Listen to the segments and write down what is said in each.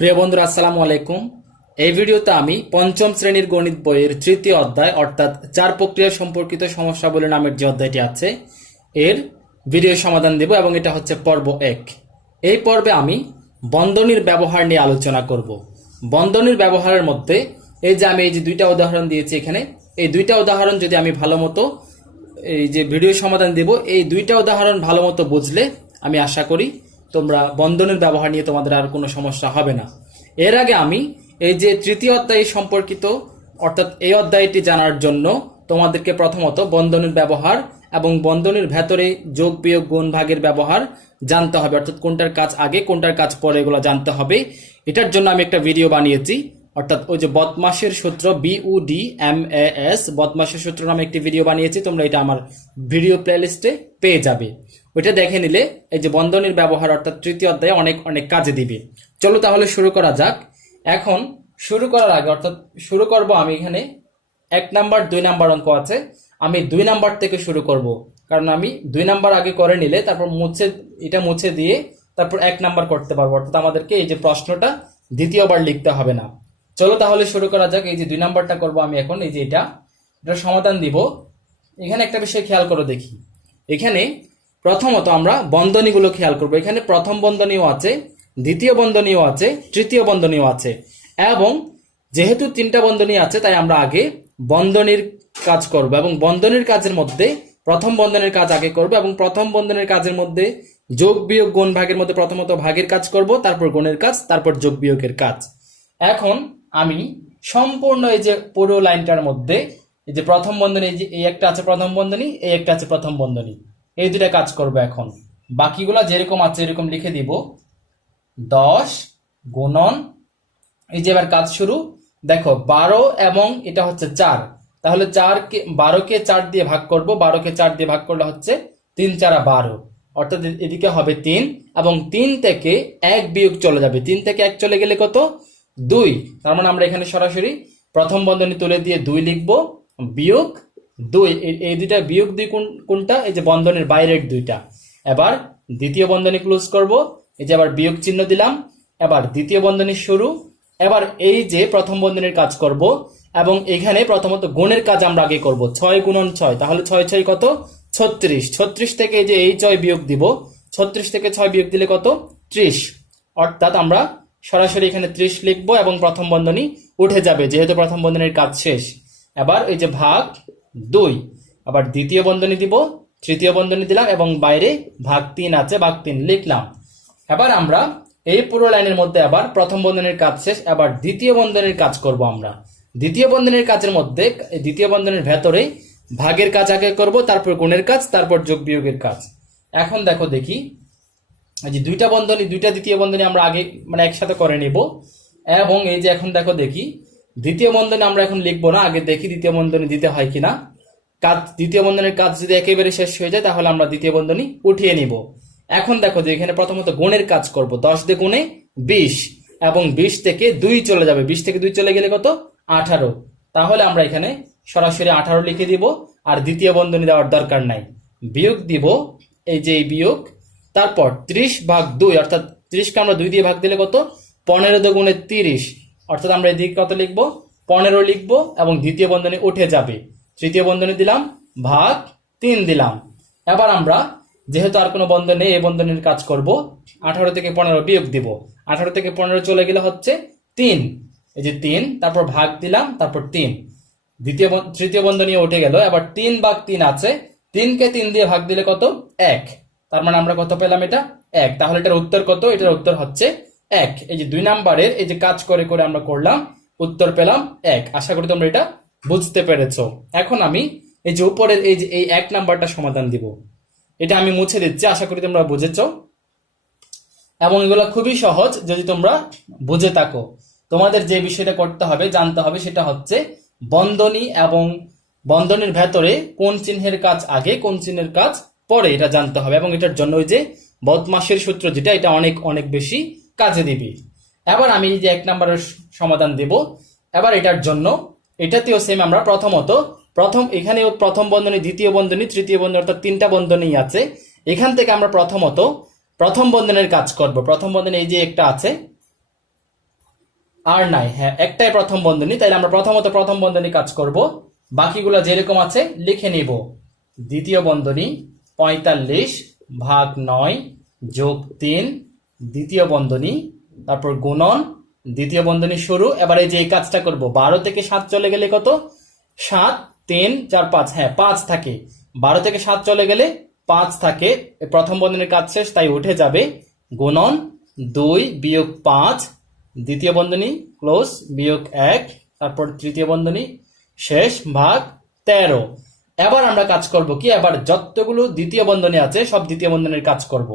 প্রিয় বন্ধুরা, আসসালামু আলাইকুম। এই ভিডিওতে আমি পঞ্চম শ্রেণীর গণিত বইয়ের তৃতীয় অধ্যায় অর্থাৎ চার প্রক্রিয়া সম্পর্কিত সমস্যাবলী নামের যে অধ্যায়টি আছে এর ভিডিও সমাধান দেব এবং এটা হচ্ছে পর্ব 1। এই পর্বে আমি বন্ধনীর ব্যবহার নিয়ে আলোচনা করব। বন্ধনীর ব্যবহারের মধ্যে এই যে আমি এই যে দুইটা উদাহরণ দিয়েছি এখানে, এই দুইটা উদাহরণ যদি আমি ভালো মতো এই যে ভিডিও সমাধান দেব, এই দুইটা উদাহরণ ভালো মতো বুঝলে আমি আশা করি তোমরা বন্ধনের ব্যবহার নিয়ে তোমাদের আর কোনো সমস্যা হবে না। এর আগে আমি এই যে তৃতীয় অধ্যায় সম্পর্কিত অর্থাৎ এই অধ্যায়টি জানার জন্য তোমাদেরকে প্রথমত বন্ধনের ব্যবহার এবং বন্ধনের ভেতরে যোগ বিয়োগ গুণ ভাগের ব্যবহার জানতে হবে, অর্থাৎ কোনটার কাজ আগে কোনটার কাজ পরে এগুলো জানতে হবে। এটার জন্য আমি একটা ভিডিও বানিয়েছি, অর্থাৎ ওই যে বদমাশের সূত্র BUDMAS বদমাশের সূত্র নামে একটি ভিডিও বানিয়েছি, তোমরা এটা আমার ভিডিও প্লেলিস্টে পেয়ে যাবে। ওইটা দেখে নিলে এই যে বন্ধনীর ব্যবহার অর্থাৎ তৃতীয় অধ্যায়ে অনেক অনেক কাজে দিবে। চলো তাহলে শুরু করা যাক। এখন শুরু করার আগে অর্থাৎ শুরু করব আমি এখানে 1 নাম্বার 2 নাম্বার অঙ্ক আছে, আমি 2 নাম্বার থেকে শুরু করব, কারণ আমি 2 নাম্বার আগে করে নিলে তারপর মুছে দিয়ে তারপর 1 নাম্বার করতে পারবো, অর্থাৎ আমাদেরকে এই যে প্রশ্নটা দ্বিতীয়বার লিখতে হবে না। চলো তাহলে শুরু করা যাক। এই যে 2 নাম্বারটা করব আমি এখন, এই যে এটা সমাধান দিব। এখানে একটা বিষয় খেয়াল করো দেখি, এখানে প্রথমত আমরা বন্ধনীগুলো খেয়াল করব। এখানে প্রথম বন্ধনীও আছে, দ্বিতীয় বন্ধনীও আছে, তৃতীয় বন্ধনীও আছে, এবং যেহেতু 3টা বন্ধনী আছে তাই আমরা আগে বন্ধনীর কাজ করব এবং বন্ধনীর কাজের মধ্যে প্রথম বন্ধনীর কাজ আগে করব এবং প্রথম বন্ধনীর কাজের মধ্যে যোগ বিয়োগ গুণ ভাগের মধ্যে প্রথমত ভাগের কাজ করব, তারপর গুণের কাজ, তারপর যোগ বিয়োগের কাজ। এখন আমি সম্পূর্ণ এই যে পুরো লাইনটার মধ্যে এই যে প্রথম বন্ধনী, এই যে এই একটা আছে প্রথম বন্ধনী, এই একটা আছে প্রথম বন্ধনী, এই দুটা কাজ করব। এখন বাকিগুলা যেরকম আছে এরকম লিখে দিব। 10 গুণন, এই যে এবার কাজ শুরু। দেখো 12 এবং এটা হচ্ছে 4, তাহলে 12কে 4 দিয়ে ভাগ করব, 12কে 4 দিয়ে ভাগ করলে হচ্ছে 3 4 12, অর্থাৎ এদিকে হবে 3 এবং 3 থেকে 1 বিয়োগ চলে যাবে। 3 থেকে 1 চলে গেলে কত? 2। তার মানে আমরা এখানে সরাসরি প্রথম বন্ধনী তুলে দিয়ে 2 লিখবো, বিয়োগ 2। এই দুইটা বিয়োগ 2 কোনটা? এই যে বন্ধনীর বাইরের দুইটা। এবার দ্বিতীয় বন্ধনী ক্লোজ করব, এই যে আবার বিয়োগ চিহ্ন দিলাম। এবার দ্বিতীয় বন্ধনী শুরু। এবার এই যে প্রথম বন্ধনীর কাজ করব এবং এখানে প্রথমত গুণের কাজ আমরা আগে করব। 6 গুণন 6, তাহলে 6 6 কত? 36। 36 থেকে এই যে এই 6 বিয়োগ দিব, 36 থেকে 6 বিয়োগ দিলে কত? 30। অর্থাৎ আমরা সরাসরি এখানে 30 লিখবো এবং প্রথম বন্ধনী উঠে যাবে যেহেতু প্রথম বন্ধনীর কাজ শেষ। এবার এই যে ভাগ 2, আবার দ্বিতীয় বন্ধনী দিব, তৃতীয় বন্ধনী দিলাম এবং বাইরে ভাগ 3 আছে, ভাগ 3 লিখলাম। এবার আমরা এই পুরো লাইনের মধ্যে আবার প্রথম বন্ধনীর কাজ শেষ, এবার দ্বিতীয় বন্ধনীর কাজ করব আমরা। দ্বিতীয় বন্ধনীর কাজের মধ্যে দ্বিতীয় বন্ধনীর ভেতরে ভাগের কাজ আগে করব, তারপর গুণের কাজ, তারপর যোগ বিয়োগের কাজ। এখন দেখো দেখি, এই যে দুইটা বন্ধনী, দুইটা দ্বিতীয় বন্ধনী আমরা আগে মানে একসাথে করে নেব এবং এই যে এখন দেখো দেখি দ্বিতীয় বন্ধনী আমরা এখন লিখবো না, আগে দেখি দ্বিতীয় বন্ধনী দিতে হয় কিনা। কাজ দ্বিতীয় বন্ধনীর কাজ যদি একেবারে শেষ হয়ে যায় তাহলে আমরা দ্বিতীয় বন্ধনী উঠিয়ে নিব। এখন দেখো যে এখানে প্রথমত গুণের কাজ করব। 10 দিয়ে গুণে 20 এবং 20 থেকে 2 চলে যাবে, 20 থেকে 2 চলে গেলে কত? 18। তাহলে আমরা এখানে সরাসরি 18 লিখে দিব, আর দ্বিতীয় বন্ধনী দেওয়ার দরকার নাই। বিয়োগ দিব, এই যে এই বিয়োগ, তারপর 30 ভাগ 2, অর্থাৎ 30কে আমরা 2 দিয়ে ভাগ দিলে কত? 15 গুণে 30, অর্থাৎ আমরা এদিকে কত লিখবো? 15 লিখবো এবং দ্বিতীয় বন্ধনী উঠে যাবে। তৃতীয় বন্ধনী দিলাম, ভাগ 3 দিলাম। এবার আমরা যেহেতু আর কোনো বন্ধন নেই এই বন্ধনীর কাজ করব। 18 থেকে 15 বিয়োগ দিব, 18 থেকে 15 চলে গেলে হচ্ছে 3, এই যে 3, তারপর ভাগ দিলাম, তারপর 3, তৃতীয় বন্ধনী উঠে গেল। এবার 3 ভাগ 3 আছে, 3কে 3 দিয়ে ভাগ দিলে কত? 1। তার মানে আমরা কত পেলাম? এটা 1। তাহলে এটার উত্তর কত? এটার উত্তর হচ্ছে 1। এই যে 2 নাম্বারের এই যে কাজ করে করে আমরা করলাম, উত্তর পেলাম 1। আশা করি তোমরা এটা বুঝতে পেরেছো। এখন আমি এই যে উপরের এই যে এই 1 নাম্বারটা সমাধান দিব, এটা আমি মুছে দিচ্ছি, আশা করি তোমরা বুঝেছো। এবং এগুলো খুবই সহজ যদি তোমরা বুঝে থাকো। তোমাদের যে বিষয়টা করতে হবে, জানতে হবে, সেটা হচ্ছে বন্ধনী এবং বন্ধনীর ভেতরে কোন চিহ্নের কাজ আগে কোন চিহ্নের কাজ পরে এটা জানতে হবে, এবং এটার জন্য ওই যে বদমাশের সূত্র যেটা, এটা অনেক অনেক বেশি কাজে দিবে। এবার আমি এই যে 1 নাম্বারের সমাধান দেব। এবার এটার জন্য এটাতেও সেম, আমরা এখানে প্রথম বন্ধনী, দ্বিতীয় বন্ধনী, তৃতীয় বন্ধনী, অর্থাৎ 3টা বন্ধনী আছে। এখান থেকে আমরা প্রথম বন্ধনের কাজ করব। প্রথম বন্ধনী এই যে একটা আছে, আর নাই, হ্যাঁ একটাই প্রথম বন্ধনী, তাইলে আমরা প্রথমত প্রথম বন্ধনী কাজ করব, বাকিগুলো যেরকম আছে লিখে নিব। দ্বিতীয় বন্ধনী 45 ভাগ 9 যোগ 3, দ্বিতীয় বন্ধনী, তারপর গুণন, দ্বিতীয় বন্ধনী শুরু। এবার এই যে এই কাজটা করব, 12 থেকে 7 চলে গেলে কত? 7, 3, 4, 5, হ্যাঁ 5 থাকে। 12 থেকে 7 চলে গেলে 5 থাকে। প্রথম বন্ধনীর কাজ শেষ, তাই উঠে যাবে। গুণন 2 বিয়োগ 5, দ্বিতীয় বন্ধনী ক্লোজ, বিয়োগ 1, তারপর তৃতীয় বন্ধনী শেষ, ভাগ 13। এবার আমরা কাজ করব কি, এবার যতগুলো দ্বিতীয় বন্ধনী আছে সব দ্বিতীয় বন্ধনীর কাজ করব।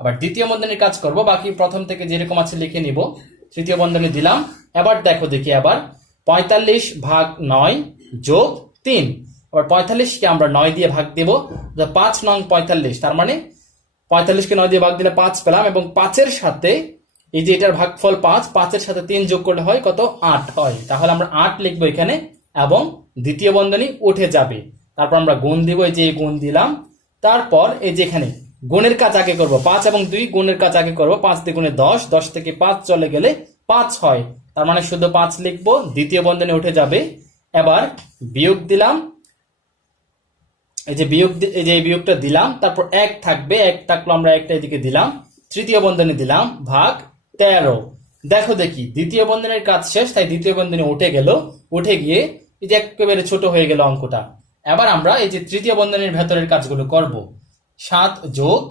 আবার দ্বিতীয় বন্ধনীর কাজ করব, বাকি প্রথম থেকে যেরকম আছে লিখে নিব। তৃতীয় বন্ধনী দিলাম। এবার দেখো দেখি, আবার 45 ভাগ 9 যোগ 3। আবার 45 কে আমরা 9 দিয়ে ভাগ দেব, 5 নং 45, তার মানে 45 কে 9 দিয়ে ভাগ দিলে 5 পেলাম, এবং 5-এর সাথে এই যে এটার ভাগফল 5, 5-এর সাথে 3 যোগ করলে হয় কত? 8 হয়। তাহলে আমরা 8 লিখবো এখানে, এবং দ্বিতীয় বন্ধনী উঠে যাবে। তারপর আমরা গুণ দিব, এই যে গুণ দিলাম। তারপর এই যে এখানে গুণের কাজ আগে করব, 5 এবং 2 গুণের কাজ আগে করব। 5 দ্বিগুণে 10, 10 থেকে 5 চলে গেলে 5 হয়, তার মানে শুধু 5 লিখবো, দ্বিতীয় বন্ধনী উঠে যাবে। এবার বিয়োগ দিলাম, এই যে বিয়োগ, এই যে এই বিয়োগটা দিলাম, তারপর 1 থাকবে, 1 থাকলো, আমরা একটা এদিকে দিলাম। তৃতীয় বন্ধনী দিলাম, ভাগ 13। দেখো দেখি, দ্বিতীয় বন্ধনীর কাজ শেষ, তাই দ্বিতীয় বন্ধনী উঠে গেল, উঠে গিয়ে এই যে একেবারে ছোট হয়ে গেল অঙ্কটা। এবার আমরা এই যে তৃতীয় বন্ধনীর ভেতরের কাজগুলো করব। 7 যোগ,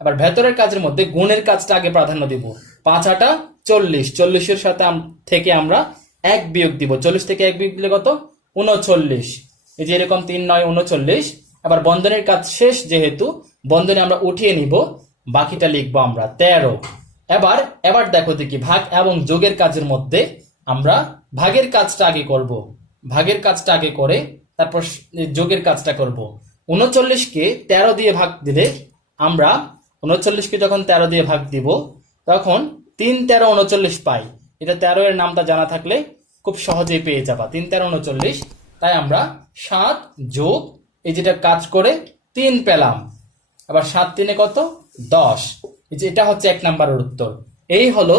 আবার ভেতরের কাজের মধ্যে গুণের কাজটা আগে প্রাধান্য দিব। 5 8 40, 40-এর সাথে থেকে আমরা 1 বিয়োগ দিব। 40 থেকে 1 বিয়োগ দিলে কত? 39। এই যে এরকম 3 9 39। আবার বন্ধনীর কাজ শেষ, যেহেতু বন্ধনী আমরা উঠিয়ে নিব, বাকিটা লিখবো আমরা 13। এবার এবার দেখো দেখি, ভাগ এবং যোগের কাজের মধ্যে আমরা ভাগের কাজটা আগে করব। ভাগের কাজটা আগে করে তারপর যোগের কাজটা করব। 39-কে 13 দিয়ে ভাগ দিলে আমরা 39-কে যখন 13 দিয়ে ভাগ দিব, তখন 3 13 39 পাই। এটা 13 এর নামটা জানা থাকলে খুব সহজেই পেয়ে যাবা, 3 13 39। তাই আমরা 7 যোগ এই যেটা কাজ করে 3 পেলাম। আবার 7 3 কত? 10। এই যে এটা হচ্ছে 1 নাম্বারের উত্তর। এই হলো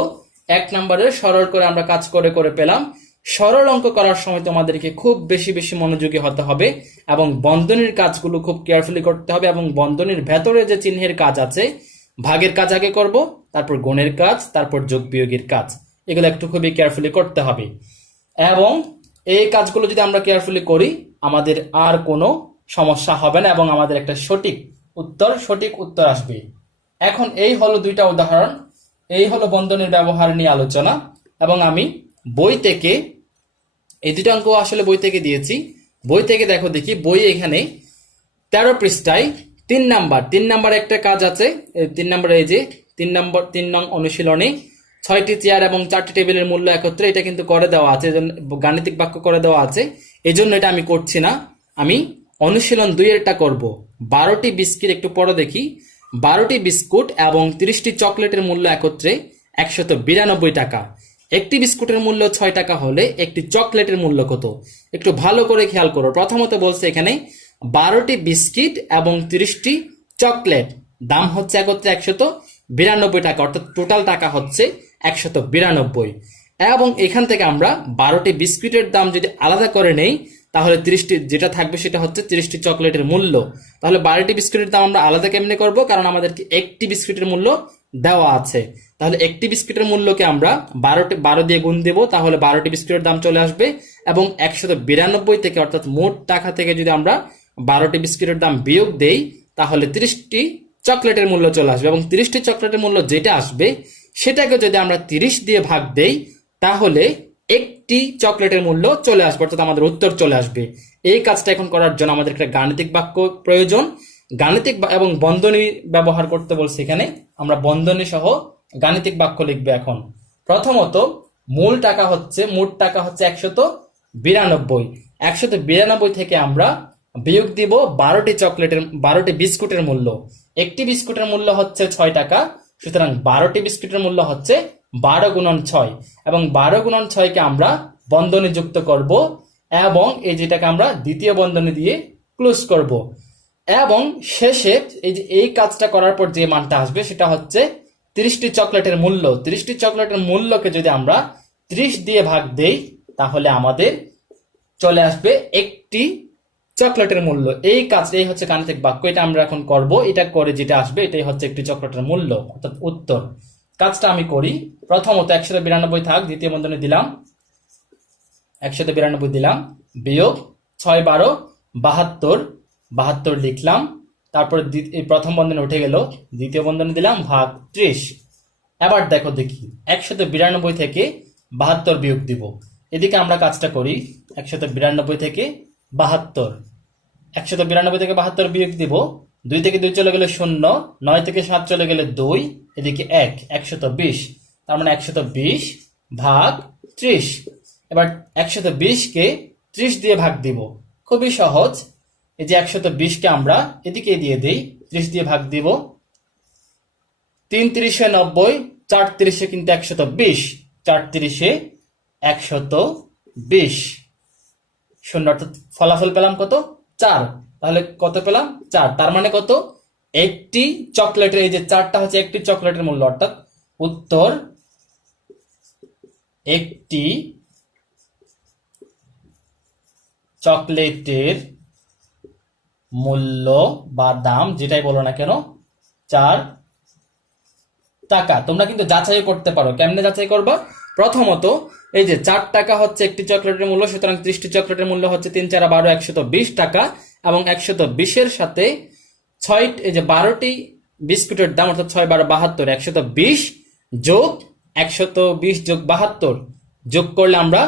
1 নাম্বারের সরল করে আমরা কাজ করে করে পেলাম। সরল অঙ্ক করার সময় তোমাদেরকে খুব বেশি বেশি মনোযোগী হতে হবে, এবং বন্ধনীর কাজগুলো খুব কেয়ারফুলি করতে হবে, এবং বন্ধনীর ভেতরে যে চিহ্নের কাজ আছে, ভাগের কাজ আগে করব, তারপর গুণের কাজ, তারপর যোগ বিয়োগের কাজ, এগুলো একটু খুবই কেয়ারফুলি করতে হবে। এবং এই কাজগুলো যদি আমরা কেয়ারফুলি করি, আমাদের আর কোনো সমস্যা হবে না, এবং আমাদের একটা সঠিক উত্তর আসবে। এখন এই হলো 2টা উদাহরণ, এই হলো বন্ধনীর ব্যবহার নিয়ে আলোচনা, এবং আমি বই থেকে এই 2টা অঙ্ক আসলে বই থেকে দিয়েছি। বই থেকে দেখো দেখি, বই এখানে 13 পৃষ্ঠায় 3 নাম্বার একটা কাজ আছে। 3 নাম্বার, এই যে 3 নং অনুশীলনে 6টি চেয়ার এবং 4টি টেবিলের মূল্য একত্রে, এটা কিন্তু করে দেওয়া আছে, গাণিতিক বাক্য করে দেওয়া আছে, এই জন্য এটা আমি করছি না। আমি অনুশীলন 2-এরটা করব। 12টি বিস্কিট, একটু পরে দেখি, 12টি বিস্কুট এবং 30টি চকলেটের মূল্য একত্রে 192 টাকা। একটি বিস্কুটের মূল্য 6 টাকা হলে একটি চকলেটের মূল্য কত? একটু ভালো করে খেয়াল করো। প্রথমত বলছে এখানে 12টি বিস্কিট এবং 30টি চকলেট, দাম হচ্ছে একত্রে 192 টাকা, অর্থাৎ টোটাল টাকা হচ্ছে 192। এবং এখান থেকে আমরা 12টি বিস্কুটের দাম যদি আলাদা করে নেই, তাহলে 30টি যেটা থাকবে সেটা হচ্ছে 30টি চকলেটের মূল্য। তাহলে 12টি বিস্কুটের দাম আমরা আলাদা কেমনে করব? কারণ আমাদেরকে একটি বিস্কুটের মূল্য দেওয়া আছে। তাহলে একটি বিস্কুটের মূল্যকে আমরা 12 দিয়ে গুণ দেব, তাহলে 12টি বিস্কুটের দাম চলে আসবে, এবং 192 থেকে, অর্থাৎ মোট টাকা থেকে যদি আমরা 12টি বিস্কুটের দাম বিয়োগ দেই, তাহলে 30টি চকলেটের মূল্য চলে আসবে, এবং 30টি চকলেটের মূল্য যেটা আসবে সেটাকে যদি আমরা 30 দিয়ে ভাগ দেই, তাহলে একটি চকলেটের মূল্য চলে আসবে, অর্থাৎ আমাদের উত্তর চলে আসবে। এই কাজটা এখন করার জন্য আমাদের একটা গাণিতিক বাক্য প্রয়োজন। গাণিতিক এবং বন্ধনী ব্যবহার করতে বলছে এখানে, আমরা বন্ধনী সহ গাণিতিক বাক্য লিখবো। এখন প্রথমত মোট টাকা হচ্ছে 192। 192 থেকে আমরা বিয়োগ দিব 12টি বিস্কুটের মূল্য। একটি বিস্কুটের মূল্য হচ্ছে 6 টাকা, সুতরাং 12টি বিস্কুটের মূল্য হচ্ছে 12 গুণন 6, এবং 12 গুণন 6-কে আমরা বন্ধনী যুক্ত করব, এবং এই যেটাকে আমরা দ্বিতীয় বন্ধনী দিয়ে ক্লোজ করব। এবং শেষে এই যে এই কাজটা করার পর যে মানটা আসবে সেটা হচ্ছে 30টি চকলেটের মূল্য। 30টি চকলেটের মূল্যকে যদি আমরা 30 দিয়ে ভাগ দেই তাহলে আমাদের চলে আসবে একটি চকলেটের মূল্য। এই হচ্ছে গাণিতিক বাক্য, এটা আমরা এখন করব। এটা করে যেটা আসবে এটাই হচ্ছে একটি চকলেটের মূল্য, অর্থাৎ উত্তর। কাজটা আমি করি। প্রথমত 192 থাক, দ্বিতীয় বন্ধনী দিলাম 192 দিলাম, বিয়োগ 6 12 72, 72 লিখলাম। তারপর প্রথম বন্ধনী উঠে গেল, দ্বিতীয় বন্ধনী দিলাম ভাগ 30। এবার দেখো দেখি 192 থেকে 72 বিয়োগ দিব। এদিকে আমরা কাজটা করি। 192 থেকে 72, 192 থেকে 72 বিয়োগ দিব। 2 থেকে 2 চলে গেলে 0, 9 থেকে 7 চলে গেলে 2, এদিকে 1, 120। তার মানে 120 ভাগ 30। এবার 120 কে 30 দিয়ে ভাগ দিব। খুবই সহজ। এই যে 120 কে আমরা এদিকে দিয়ে দেই, 30 দিয়ে ভাগ দিব। 3 30 90, 4 30 কিন্তু 120, 4 30 120, শূন্য, অর্থাৎ ফলাফল পেলাম কত? 4। তাহলে কত পেলাম? 4। তার মানে কত? একটি চকলেটের, এই যে 4টা হচ্ছে একটি চকলেটের মূল্য, অর্থাৎ উত্তর একটি চকলেটের মূল্য বা দাম যেটাই বলো না কেন 4 টাকা। তোমরা কিন্তু যাচাই করতে পারো। কেমনে যাচাই করবা? প্রথমত এই যে 4 টাকা হচ্ছে একটি চকলেটের মূল্য, সুতরাং 30টি চকলেটের মূল্য হচ্ছে 3 4 12 120 টাকা, এবং 120 এর সাথে 6, এই যে 12টি বিস্কুটের দাম, অর্থাৎ 6 12 72, 120 যোগ 120 যোগ 72 যোগ করলে আমরা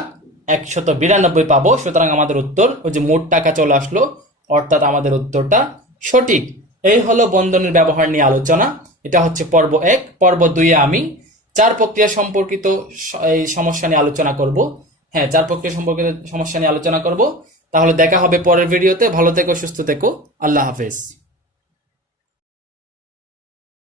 192 পাবো। সুতরাং আমাদের উত্তর ওই যে মোট টাকা চলে আসলো, অর্থাৎ আমাদের উত্তরটা সঠিক। এই হলো বন্ধনীর ব্যবহার নিয়ে আলোচনা। এটা হচ্ছে পর্ব 1। পর্ব 2 এ আমি 4 প্রক্রিয়া সম্পর্কিত এই সমস্যা নিয়ে আলোচনা করব। হ্যাঁ, 4 প্রক্রিয়া সম্পর্কিত সমস্যা নিয়ে আলোচনা করব। তাহলে দেখা হবে পরের ভিডিওতে। ভালো থেকো, সুস্থ থেকো, আল্লাহ হাফেজ।